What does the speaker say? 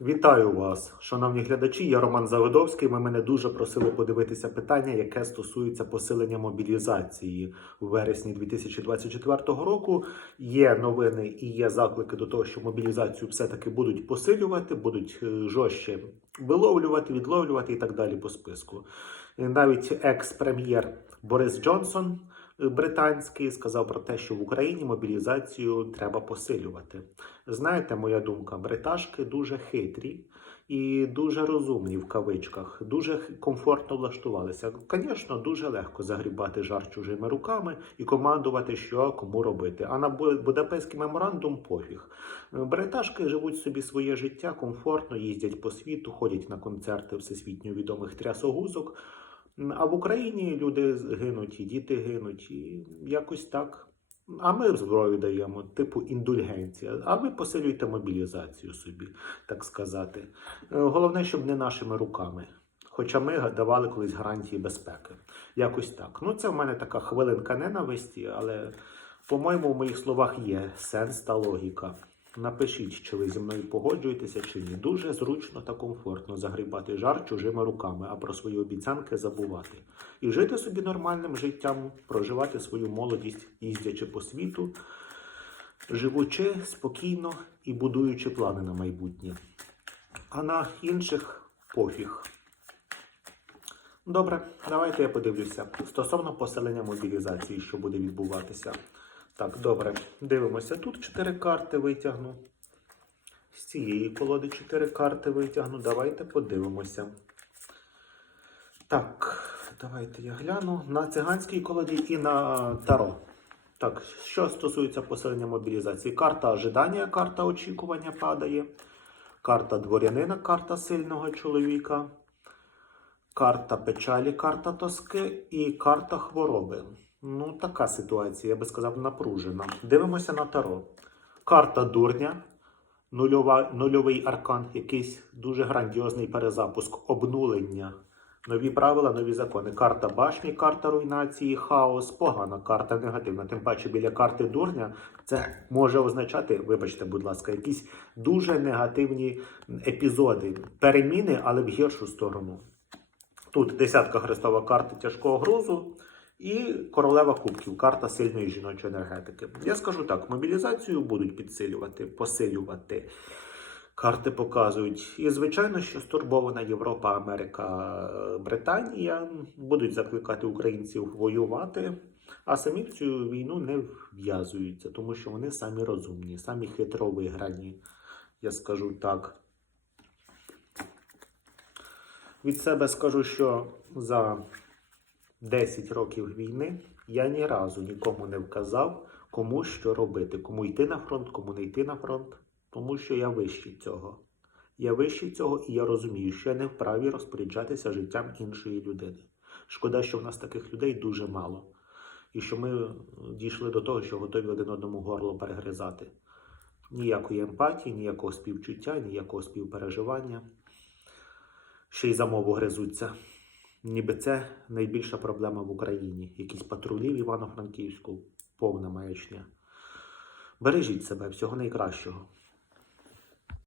Вітаю вас, шановні глядачі. Я Роман Заводовський. Ви мене дуже просили подивитися питання, яке стосується посилення мобілізації у вересні 2024 року. Є новини і є заклики до того, що мобілізацію все-таки будуть посилювати, будуть е, жорстче виловлювати, відловлювати і так далі по списку. Навіть екс-прем'єр Борис Джонсон е, британський сказав про те, що в Україні мобілізацію треба посилювати. Знаєте, моя думка, бриташки дуже хитрі і дуже розумні в кавичках, дуже комфортно влаштувалися. Звісно, дуже легко загрібати жар чужими руками і командувати, що кому робити. А на Бу- Будапештський меморандум пофіг. Бриташки живуть собі своє життя комфортно, їздять по світу, ходять на концерти всесвітньо відомих трясогузок. А в Україні люди гинуть, і діти гинуть, і якось так. А ми зброю даємо, типу індульгенція. А ви посилюйте мобілізацію собі, так сказати. Е, Головне, щоб не нашими руками. Хоча ми давали колись гарантії безпеки. Якось так. Ну, це в мене така хвилинка ненависті, але, по-моєму, в моїх словах є сенс та логіка. Напишіть, чи ви зі мною погоджуєтеся чи ні. Дуже зручно та комфортно загрібати жар чужими руками, а про свої обіцянки забувати. І жити собі нормальним життям, проживати свою молодість, їздячи по світу, живучи спокійно і будуючи плани на майбутнє. А на інших пофіг. Добре, давайте я подивлюся. Стосовно поселення мобілізації, що буде відбуватися. Так, добре, дивимося. Тут чотири карти витягну. З цієї колоди чотири карти витягну. Давайте подивимося. Так, давайте я гляну на циганській колоді і на таро. Так, що стосується поселення мобілізації, карта ожидання, карта очікування падає, карта дворянина, карта сильного чоловіка, карта печалі, карта тоски і карта хвороби. Ну, така ситуація, я би сказав, напружена. Дивимося на таро. Карта дурня, нульова, нульовий аркан, якийсь дуже грандіозний перезапуск, обнулення. Нові правила, нові закони. Карта башні, карта руйнації, хаос, погана карта негативна. Тим паче біля карти дурня це може означати, вибачте, будь ласка, якісь дуже негативні епізоди, переміни, але в гіршу сторону. Тут десятка хрестова карта тяжкого грузу і королева кубків, карта сильної жіночої енергетики. Я скажу так: мобілізацію будуть підсилювати, посилювати. Карти показують. І, звичайно, що стурбована Європа, Америка, Британія будуть закликати українців воювати, а самі в цю війну не вв'язуються, тому що вони самі розумні, самі хитро виграні. Я скажу так. Від себе скажу, що за 10 років війни я ні разу нікому не вказав, кому що робити, кому йти на фронт, кому не йти на фронт, тому що я вищий цього. Я вищий цього і я розумію, що я не вправі розпоряджатися життям іншої людини. Шкода, що в нас таких людей дуже мало. І що ми е, дійшли до того, що готові один одному горло перегризати. Ніякої емпатії, ніякого співчуття, ніякого співпереживання. Ще й за мову гризуться. Ніби це найбільша проблема в Україні. Якісь патрулі в Івано-Франківську, повна маячня. Бережіть себе, всього найкращого.